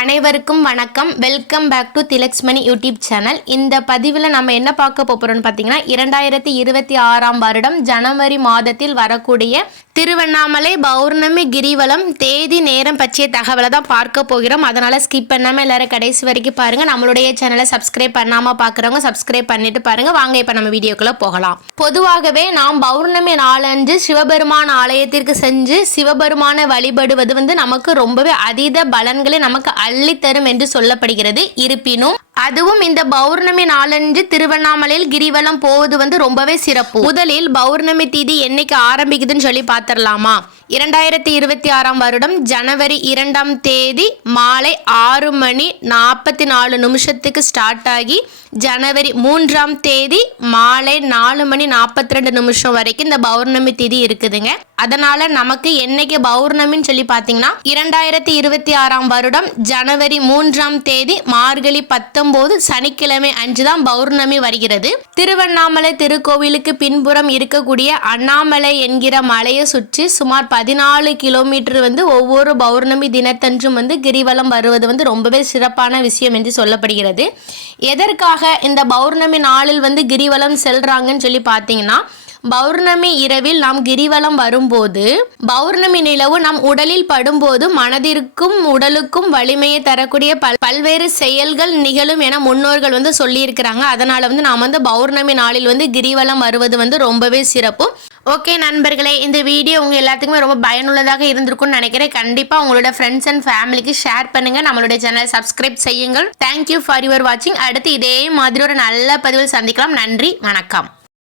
அனைவருக்கும் வணக்கம். Welcome back to Thilaksmani YouTube channel. இந்த பதிவில் நம்ம என்ன பார்க்க போகிறோம்னு பார்த்தீங்கன்னா 2026 வருடம் ஜனவரி மாதத்தில் வரக்கூடிய திருவண்ணாமலை பௌர்ணமி கிரிவலம் தேதி நேரம் பற்றிய தகவலை தான் பார்க்க போகிறோம். அதனால் ஸ்கிப் பண்ணாமல் எல்லாரும் கடைசி வரைக்கும் பாருங்கள். நம்மளுடைய சேனலை சப்ஸ்கிரைப் பண்ணாமல் பார்க்குறவங்க சப்ஸ்கிரைப் பண்ணிட்டு பாருங்கள். வாங்க இப்போ நம்ம வீடியோக்குள்ளே போகலாம். பொதுவாகவே நாம் பௌர்ணமி நாளன்று சிவபெருமான் ஆலயத்திற்கு சென்று சிவபெருமானை வழிபடுவது நமக்கு ரொம்பவே அதீத பலன்களை நமக்கு அள்ளித்தரும் என்று சொல்லப்படுகிறது. இருப்பினும் அதுவும் இந்த பௌர்ணமி நாளன்று திருவண்ணாமலையில் கிரிவலம் போவது ரொம்பவே சிறப்பு. முதலில் பௌர்ணமி திதி என்னைக்கு ஆரம்பிக்குதுன்னு சொல்லி பார்த்துடலாமா? 2026 வருடம் ஜனவரி 2ஆம் தேதி மாலை 6:44 ஸ்டார்ட் ஆகி ஜனவரி 3ஆம் தேதி மாலை 4:42 வரைக்கும் இந்த பௌர்ணமி திதி இருக்குதுங்க. அதனால நமக்கு என்னைக்கு பௌர்ணமின்னு சொல்லி பார்த்தீங்கன்னா 2026 வருடம் ஜனவரி 3ஆம் தேதி மார்கழி 19 சனிக்கிழமை அன்று தான் பௌர்ணமி வருகிறது. திருவண்ணாமலை திருக்கோவிலுக்கு பின்புறம் இருக்கக்கூடிய அண்ணாமலை என்கிற மலையை சுற்றி சுமார் 14 கிலோமீட்டர் ஒவ்வொரு பௌர்ணமி தினத்தன்றும் கிரிவலம் வருவது ரொம்பவே சிறப்பான விஷயம் என்று சொல்லப்படுகிறது. எதற்காக இந்த பௌர்ணமி நாளில் கிரிவலம் செல்றாங்கன்னு சொல்லி பார்த்தீங்கன்னா, பௌர்ணமி இரவில் நாம் கிரிவலம் வரும்போது பௌர்ணமி நிலவு நம் உடலில் படும்போது மனதிற்கும் உடலுக்கும் வலிமையை தரக்கூடிய பல்வேறு செயல்கள் நிகழும் என முன்னோர்கள் சொல்லியிருக்கிறாங்க. அதனால நாம் பௌர்ணமி நாளில் கிரிவலம் வருவது ரொம்பவே சிறப்பு. ஓகே நண்பர்களே, இந்த வீடியோ உங்கள் எல்லாத்துக்குமே ரொம்ப பயனுள்ளதாக இருந்திருக்கும்னு நினைக்கிறேன். கண்டிப்பாக உங்களோட ஃப்ரெண்ட்ஸ் அண்ட் ஃபேமிலிக்கு ஷேர் பண்ணுங்கள். நம்மளுடைய சேனலை சப்ஸ்கிரைப் செய்யுங்கள். தேங்க்யூ ஃபார் யுவர் வாட்சிங். அடுத்து இதே மாதிரி ஒரு நல்ல பதிவில் சந்திக்கலாம். நன்றி, வணக்கம்.